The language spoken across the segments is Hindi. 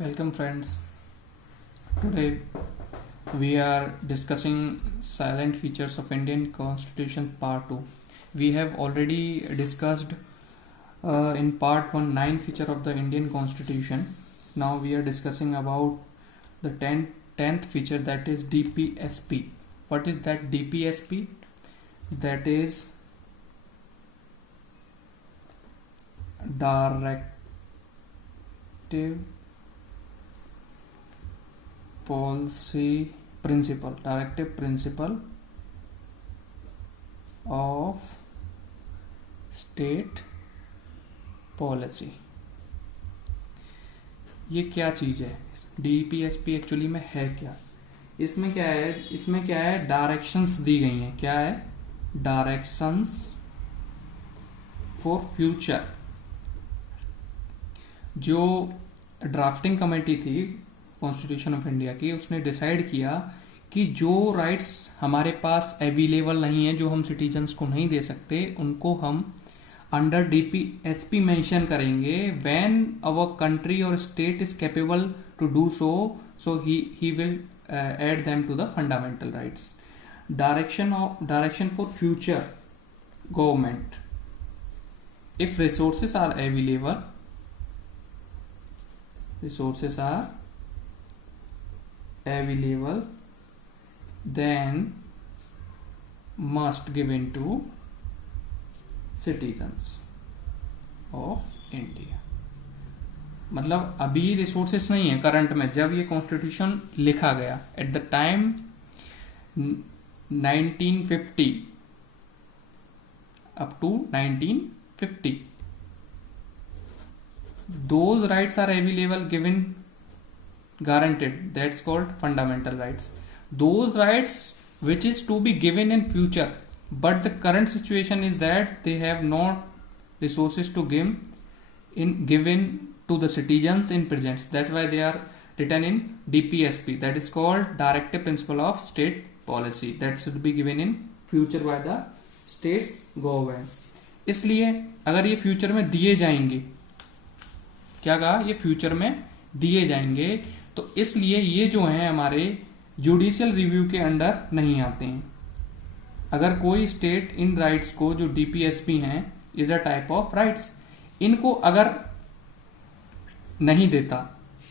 Welcome, friends. Today we are discussing silent features of Indian Constitution Part 2. We have already discussed in Part 1 9 feature of the Indian Constitution. Now we are discussing about the 10th feature, that is DPSP. What is that DPSP? That is Directive Principle of State Policy. ये क्या चीज है? DPSP एक्चुअली में है क्या? इसमें क्या है? डायरेक्शंस दी गई हैं. क्या है? Directions for future. जो ड्राफ्टिंग कमेटी थी कॉन्स्टिट्यूशन ऑफ इंडिया की, उसने डिसाइड किया कि जो राइट्स हमारे पास अवेलेबल नहीं है, जो हम सिटीजन्स को नहीं दे सकते, उनको हम अंडर DPSP मेंशन करेंगे. व्हेन अवर कंट्री और state is capable to do so he will add them to the fundamental rights. Direction for future government. If resources are available, then must given to citizens of India. मतलब अभी रिसोर्सेस नहीं है करंट में. जब ये कॉन्स्टिट्यूशन लिखा गया at the time 1950 up to 1950, those rights are available, given, guaranteed. That's called fundamental rights. Those rights which is to be given in future, but the current situation is that they have not resources to given to the citizens in present. That's why they are written in DPSP. That is called Directive Principle of State Policy. That should be given in future by the state government. इसलिए अगर ये फ्यूचर में दिए जाएंगे, क्या कहा? ये फ्यूचर में दिए जाएंगे, तो इसलिए ये जो हैं हमारे जुडिशियल रिव्यू के अंडर नहीं आते हैं. अगर कोई स्टेट इन राइट्स को, जो DPSP हैं, is a type of rights, इनको अगर नहीं देता,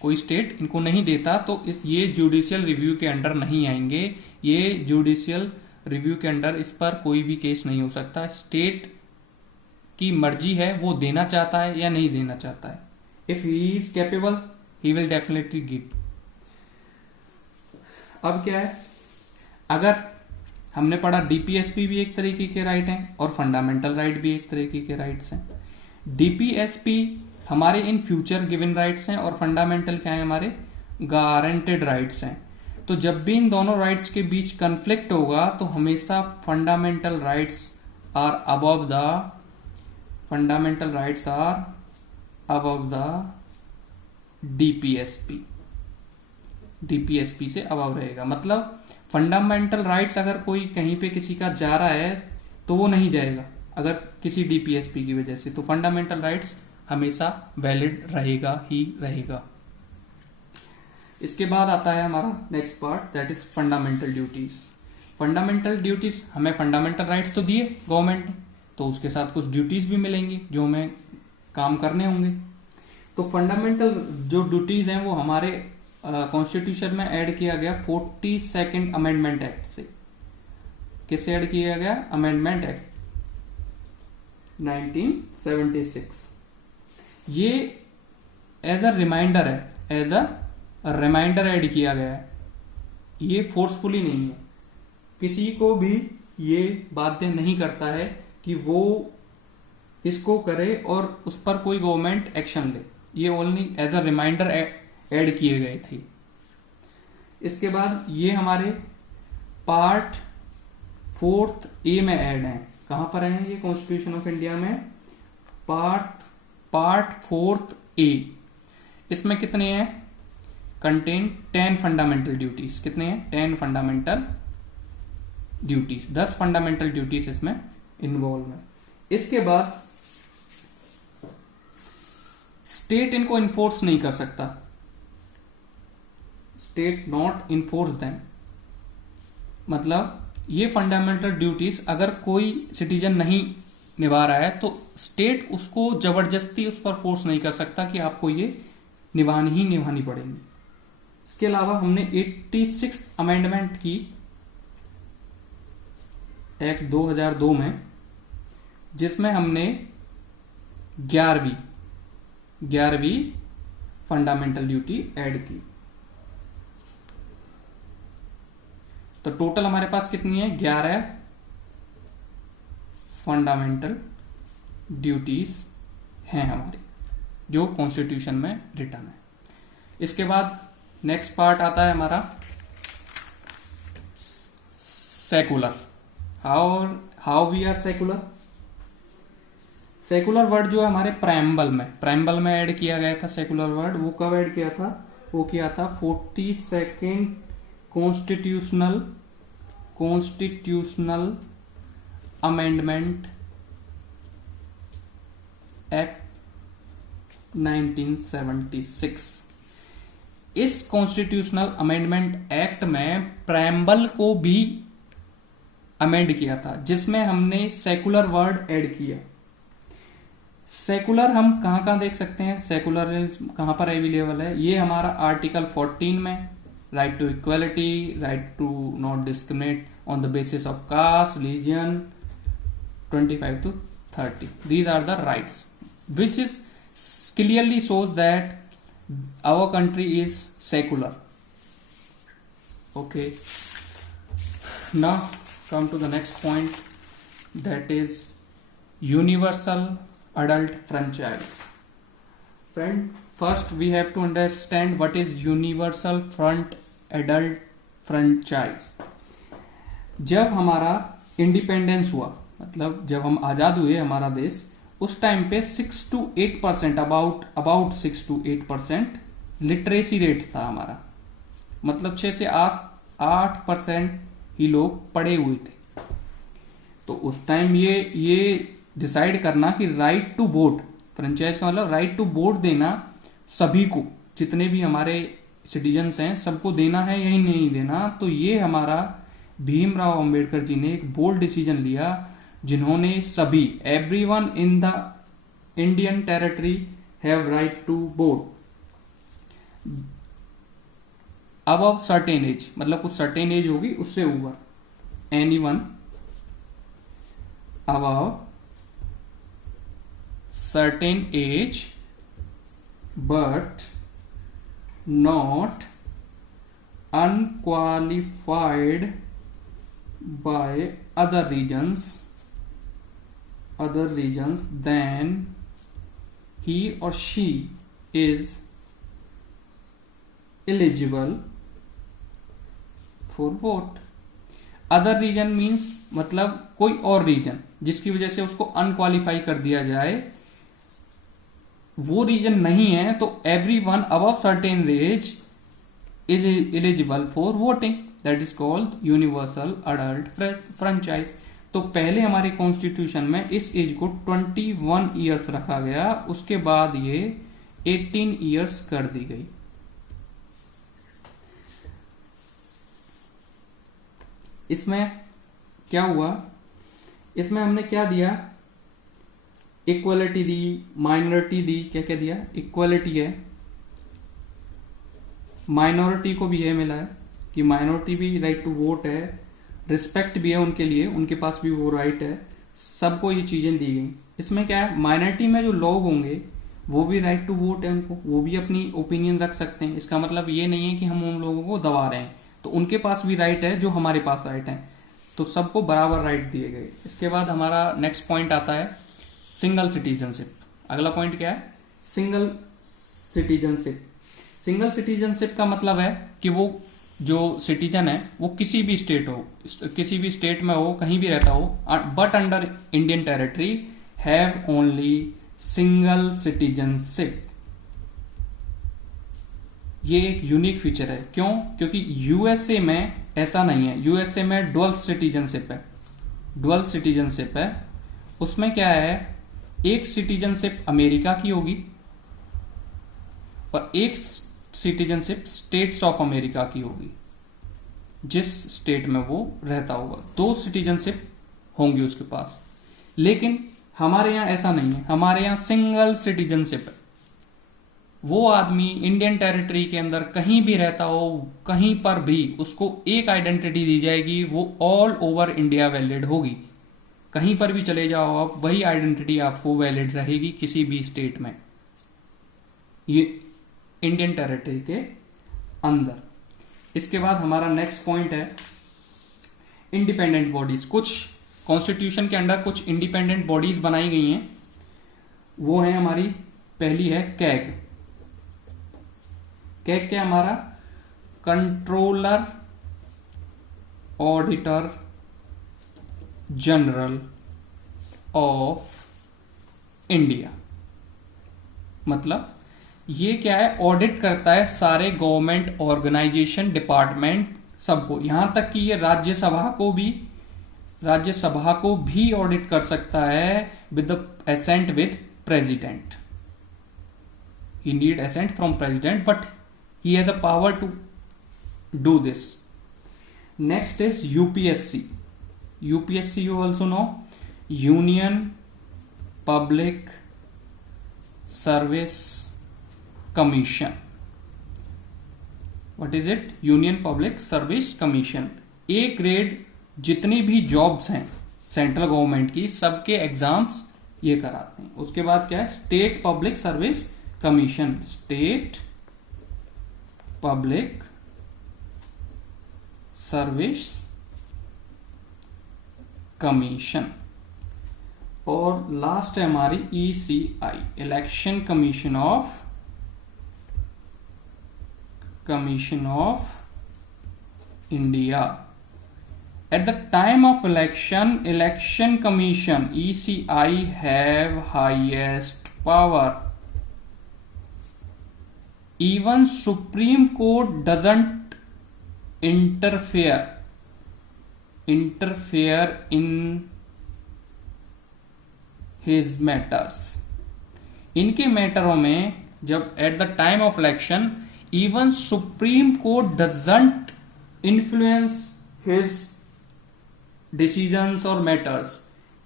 कोई स्टेट इनको नहीं देता, तो ये जुडिशियल रिव्यू के अंडर नहीं आएंगे. ये जुडिशियल रिव्यू के अंडर इस पर कोई भी केस नहीं हो सकता. स्टेट की मर्जी है, वो देना चाहता है या नहीं देना चाहता है. If he is capable, he will definitely give. अब क्या है? अगर हमने पढ़ा DPSP भी एक तरीके के राइट हैं और फंडामेंटल राइट भी एक तरीके के राइट्स हैं. DPSP हमारे इन फ्यूचर गिवन राइट्स हैं और फंडामेंटल क्या है? हमारे गारंटेड राइट्स हैं. तो जब भी इन दोनों राइट्स के बीच कन्फ्लिक्ट होगा, तो हमेशा fundamental rights are above the DPSP से अबव रहेगा. मतलब फंडामेंटल राइट्स अगर कोई कहीं पे किसी का जा रहा है, तो वो नहीं जाएगा अगर किसी DPSP की वजह से. तो फंडामेंटल राइट्स हमेशा वैलिड रहेगा ही रहेगा. इसके बाद आता है हमारा next part, that is fundamental duties. Fundamental duties, हमें फंडामेंटल राइट्स तो दिए गवर्नमेंट ने, तो उसके साथ कुछ ड्यूटीज भी मिलेंगी जो हमें काम करने होंगे. तो फंडामेंटल जो ड्यूटीज हैं वो हमारे कॉन्स्टिट्यूशन में ऐड किया गया 42nd अमेंडमेंट एक्ट से. किससे ऐड किया गया? Amendment act 1976. ये एज अ रिमाइंडर ऐड किया गया है. ये फोर्सफुली नहीं है. किसी को भी ये बाध्य नहीं करता है कि वो इसको करे और उस पर कोई गवर्नमेंट एक्शन ले. ये only as a reminder add किए गए थे. इसके बाद ये हमारे पार्ट 4A में ऐड हैं. कहां पर है ये कॉन्स्टिट्यूशन ऑफ इंडिया में? Part 4A. इसमें कितने हैं? Contain 10 fundamental duties. कितने हैं? 10 फंडामेंटल ड्यूटीज. 10 फंडामेंटल ड्यूटीज इसमें इन्वॉल्व है. इसके बाद स्टेट इनको इन्फोर्स नहीं कर सकता. State not enforce them. मतलब ये फंडामेंटल ड्यूटीज अगर कोई सिटीजन नहीं निभा रहा है तो स्टेट उसको जबरदस्ती उस पर फोर्स नहीं कर सकता कि आपको ये निभानी पड़ेगी। इसके अलावा हमने 86 अमेंडमेंट की एक्ट 2002 में, जिसमें हमने 11वीं फंडामेंटल ड्यूटी ऐड की। तो टोटल हमारे पास कितनी है? 11 फंडामेंटल ड्यूटीज हैं हमारी, जो कॉन्स्टिट्यूशन में रिटर्न है। इसके बाद नेक्स्ट पार्ट आता है हमारा secular. How we are secular. Secular word जो है हमारे प्रायम्बल में ऐड किया गया था। सेकुलर वर्ड वो कब ऐड किया था? वो किया था 42nd कॉन्स्टिट्यूशनल अमेंडमेंट एक्ट 1976। इस कॉन्स्टिट्यूशनल अमेंडमेंट एक्ट में प्रायम्बल को भी अमेंड किया था, जिसमें हमने सेकुलर वर्ड ऐड किया। सेकुलर हम कहां देख सकते हैं? सेकुलर कहां पर अवेलेबल है? ये हमारा आर्टिकल 14 में, right to equality, right to not discriminate on the basis of caste, religion, 25 to 30. These are the rights, which is clearly shows that our country is secular. Okay. Now come to the next point, that is universal adult franchise. Friend, first we have to understand what is universal adult franchise. जब हमारा इंडिपेंडेंस हुआ, मतलब जब हम आजाद हुए हमारा देश, उस टाइम पे 6 to 8% about 6 to 8% literacy rate था हमारा। मतलब 6 से 8% ही लोग पढ़े हुए थे। तो उस टाइम ये डिसाइड करना कि राइट टू वोट, फ्रेंचाइज का मतलब राइट टू वोट देना सभी को, जितने भी हमारे सिटीजन्स हैं सबको देना है या नहीं देना। तो ये हमारा भीमराव अंबेडकर जी ने एक बोल्ड डिसीजन लिया, जिन्होंने सभी everyone in the Indian territory have right to vote above certain age, मतलब कुछ सर्टेन एज होगी उससे ऊपर, anyone above certain age but not unqualified by other regions then he or she is eligible for vote. Other reason means मतलब कोई और रीजन जिसकी वजह से उसको अनक्वालिफाई कर दिया जाए, वो रीजन नहीं है तो everyone above certain as eligible for voting, that is called universal adult franchise. तो पहले हमारे कॉन्स्टिट्यूशन में इस एज को 21 इयर्स रखा गया, उसके बाद ये 18 इयर्स कर दी गई। इसमें क्या हुआ? इसमें हमने क्या दिया? इक्वलिटी दी, माइनॉरिटी दी, क्या क्या दिया? इक्वलिटी है, माइनॉरिटी को भी ये मिला है कि माइनॉरिटी भी राइट टू वोट है, रिस्पेक्ट भी है उनके लिए, उनके पास भी वो राइट है, सबको ये चीजें दी गई। इसमें क्या है? माइनॉरिटी में जो लोग होंगे वो भी राइट टू वोट है, उनको वो भी अपनी ओपिनियन रख सकते हैं। इसका मतलब ये नहीं है कि हम उन लोगों को दबा रहे हैं, तो उनके पास भी राइट है जो हमारे पास राइट है, तो सबको बराबर राइट दिए गए। इसके बाद हमारा नेक्स्ट पॉइंट आता है सिंगल सिटीजनशिप। अगला पॉइंट क्या है? Single citizenship. सिंगल सिटीजनशिप का मतलब है कि वो जो सिटीजन है वो किसी भी स्टेट में हो, कहीं भी रहता हो, but under Indian territory have only single citizenship. ये एक यूनिक फीचर है। क्यों? क्योंकि यूएसए में ऐसा नहीं है। यूएसए में डुअल सिटीजनशिप है। उसमें क्या है? एक सिटीजनशिप अमेरिका की होगी और एक सिटीजनशिप स्टेट्स ऑफ अमेरिका की होगी, जिस स्टेट में वो रहता होगा 2 सिटीजनशिप होंगी उसके पास। लेकिन हमारे यहाँ ऐसा नहीं है, हमारे यहाँ सिंगल सिटीजनशिप है। वो आदमी इंडियन टेरिटरी के अंदर कहीं भी रहता हो, कहीं पर भी उसको एक आइडेंटिटी दी जाएगी, वो ऑल ओवर इंडिया वैलिड होगी। कहीं पर भी चले जाओ आप, वही आइडेंटिटी आपको वैलिड रहेगी किसी भी स्टेट में, ये इंडियन टेरिटरी के अंदर। इसके बाद हमारा नेक्स्ट पॉइंट है इंडिपेंडेंट बॉडीज। कुछ कॉन्स्टिट्यूशन के अंडर कुछ इंडिपेंडेंट बॉडीज बनाई गई हैं, वो है हमारी पहली है कैग। कैग क्या हमारा controller auditor general of India. मतलब ये क्या है, ऑडिट करता है सारे गवर्नमेंट ऑर्गेनाइजेशन डिपार्टमेंट सबको, यहां तक कि ये राज्यसभा को भी ऑडिट कर सकता है with the assent with president. He need assent from president but he has a power to do this. Next is UPSC. UPSC you also know, Union Public Service Commission. What is it? Union Public Service Commission। A grade जितनी भी जॉब्स हैं सेंट्रल गवर्नमेंट की, सबके एग्जाम्स ये कराते हैं। उसके बाद क्या है, state public service commission. State public service commission. और लास्ट है हमारी ECI, election commission of India. Eight the time of election commission ECI have highest power. Even supreme court doesn't interfere in his matters। इनके मैटरों में जब eight the time of election even supreme court doesn't influence his decisions or matters।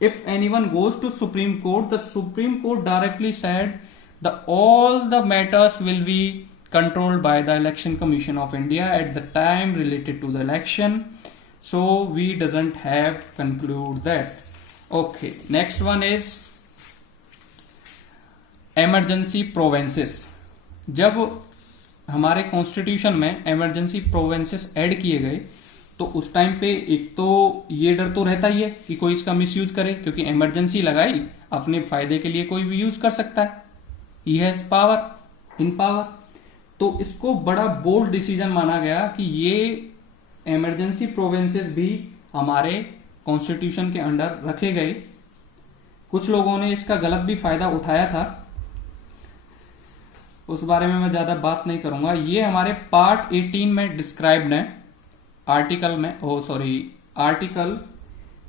if anyone goes to Supreme Court, the Supreme Court directly said all the matters will be controlled by the Election Commission of India at the time related to the election, so we doesn't have conclude that। okay, next one is emergency provinces। जब हमारे कॉन्स्टिट्यूशन में इमरजेंसी प्रोविंसेस ऐड किए गए तो उस टाइम पे एक तो ये डर तो रहता ही है कि कोई इसका मिसयूज करे, क्योंकि इमरजेंसी लगाई अपने फायदे के लिए कोई भी यूज कर सकता है, he has power in power. तो इसको बड़ा बोल्ड डिसीजन माना गया कि ये इमरजेंसी प्रोविंसेस भी हमारे कॉन्स्टिट्यूशन के अंडर रखे गए। कुछ लोगों ने इसका गलत भी फायदा उठाया था, उस बारे में मैं ज्यादा बात नहीं करूंगा। ये हमारे पार्ट 18 में डिस्क्राइब्ड है, आर्टिकल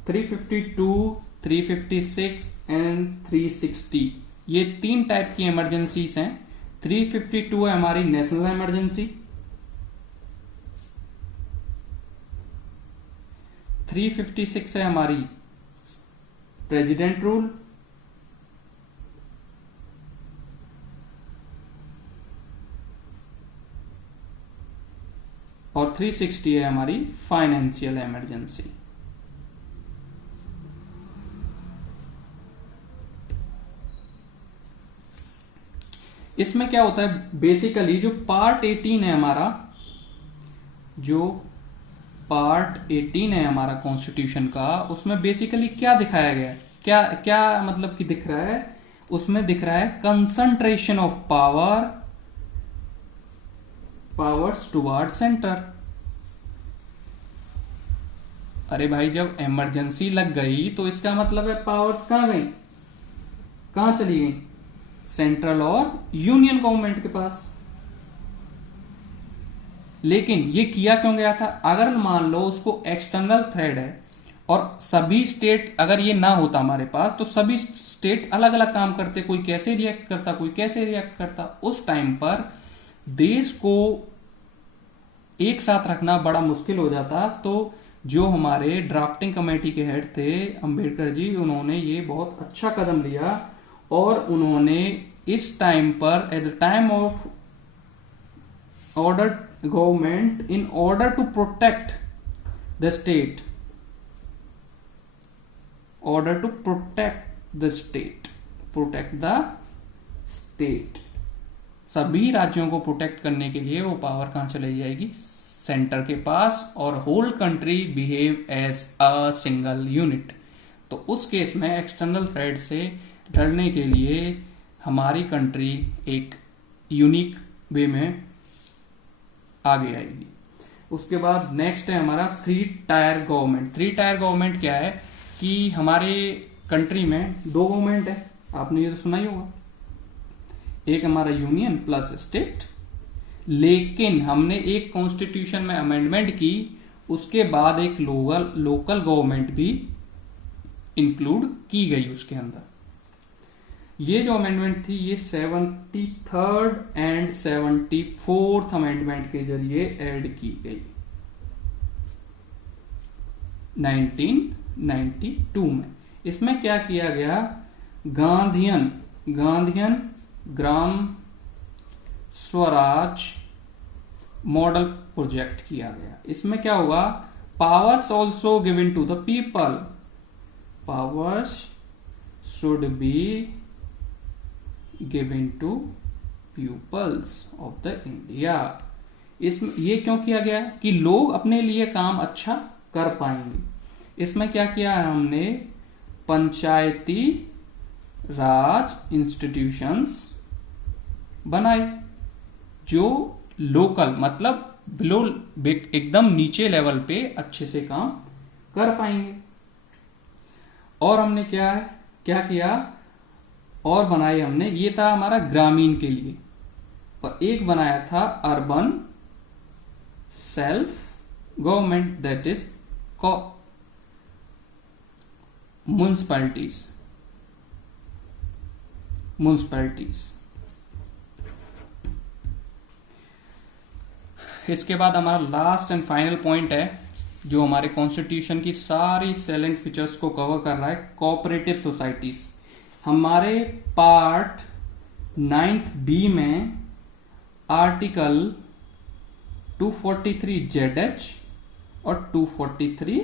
352, 356 एंड 360। ये 3 टाइप की इमरजेंसीज हैं। 352 है हमारी नेशनल इमरजेंसी, 356 है हमारी प्रेसिडेंट रूल, और 360 है हमारी फाइनेंशियल इमरजेंसी। इसमें क्या होता है, बेसिकली जो पार्ट 18 है हमारा, जो पार्ट 18 है हमारा कॉन्स्टिट्यूशन का, उसमें बेसिकली क्या दिखाया गया है, क्या मतलब कि दिख रहा है, उसमें दिख रहा है concentration of powers toward centre. अरे भाई, जब इमरजेंसी लग गई तो इसका मतलब है पावर्स कहां गई, कहां चली गई, सेंट्रल और यूनियन गवर्नमेंट के पास। लेकिन ये किया क्यों गया था, अगर मान लो उसको एक्सटर्नल थ्रेड है और सभी स्टेट, अगर ये ना होता हमारे पास तो सभी स्टेट अलग अलग काम करते, कोई कैसे रिएक्ट करता, कोई कैसे रिएक्ट करता। उस टाइम पर देश को एक साथ रखना बड़ा मुश्किल हो जाता। तो जो हमारे ड्राफ्टिंग कमेटी के हेड थे अंबेडकर जी, उन्होंने ये बहुत अच्छा कदम लिया और उन्होंने इस टाइम पर at the time of order government in order to protect the state, order to protect the state, protect the state, सभी राज्यों को प्रोटेक्ट करने के लिए वो पावर कहां चली जाएगी, सेंटर के पास, और whole country behave as a single unit. तो उस केस में एक्सटर्नल थ्रेट से लड़ने के लिए हमारी कंट्री एक यूनिक वे में आगे आएगी। उसके बाद नेक्स्ट है हमारा 3 टायर गवर्नमेंट। 3 टायर गवर्नमेंट क्या है कि हमारे कंट्री में 2 गवर्नमेंट है, आपने ये तो सुना ही होगा, एक हमारा यूनियन प्लस स्टेट। लेकिन हमने एक कॉन्स्टिट्यूशन में अमेंडमेंट की, उसके बाद एक लोकल गवर्नमेंट भी इंक्लूड की गई उसके अंदर। ये जो अमेंडमेंट थी ये 73rd एंड 74th अमेंडमेंट के जरिए ऐड की गई 1992 में। इसमें क्या किया गया, गांधीयन ग्राम स्वराज मॉडल प्रोजेक्ट किया गया। इसमें क्या होगा, powers also given to the people, powers should be given to peoples of the India. इसमें ये क्यों किया गया कि लोग अपने लिए काम अच्छा कर पाएंगे। इसमें क्या किया है हमने, पंचायती राज इंस्टीट्यूशंस बनाए जो लोकल मतलब बिलो एकदम नीचे लेवल पे अच्छे से काम कर पाएंगे। और हमने क्या किया और बनाए हमने, ये था हमारा ग्रामीण के लिए, और एक बनाया था urban self government, that is municipalities. इसके बाद हमारा लास्ट एंड फाइनल पॉइंट है जो हमारे कॉन्स्टिट्यूशन की सारी सैलेंट फीचर्स को कवर कर रहा है, कोऑपरेटिव सोसाइटीज। हमारे पार्ट 9th B में आर्टिकल 243 ZH और 243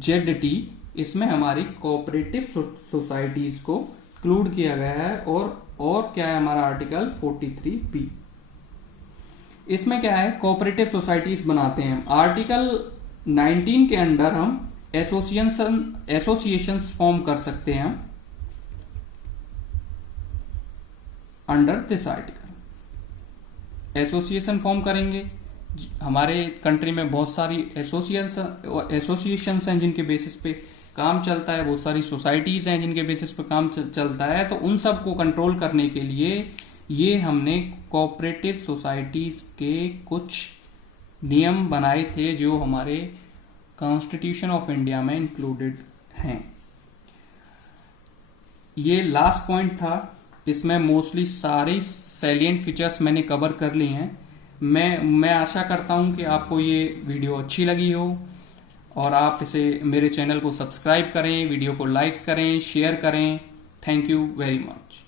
ZT, इसमें हमारी कोऑपरेटिव सोसाइटीज को इंक्लूड किया गया है। और क्या है हमारा आर्टिकल 43B, इसमें क्या है, कोऑपरेटिव सोसाइटीज बनाते हैं। आर्टिकल 19 के अंडर हम एसोसिएशंस फॉर्म कर सकते हैं under this article. Association form करेंगे, हमारे कंट्री में बहुत सारी एसोसिएशंस हैं जिनके बेसिस पे काम चलता है, बहुत सारी सोसाइटीज हैं जिनके बेसिस पे काम चलता है। तो उन सब को कंट्रोल करने के लिए ये हमने कोऑपरेटिव सोसाइटीज के कुछ नियम बनाए थे जो हमारे कॉन्स्टिट्यूशन ऑफ इंडिया में इंक्लूडेड हैं। ये लास्ट पॉइंट था, इसमें मोस्टली सारी सैलिएंट फीचर्स मैंने कवर कर ली हैं। मैं आशा करता हूं कि आपको ये वीडियो अच्छी लगी हो और आप इसे मेरे चैनल को सब्सक्राइब करें, वीडियो को लाइक करें, शेयर करें। Thank you very much.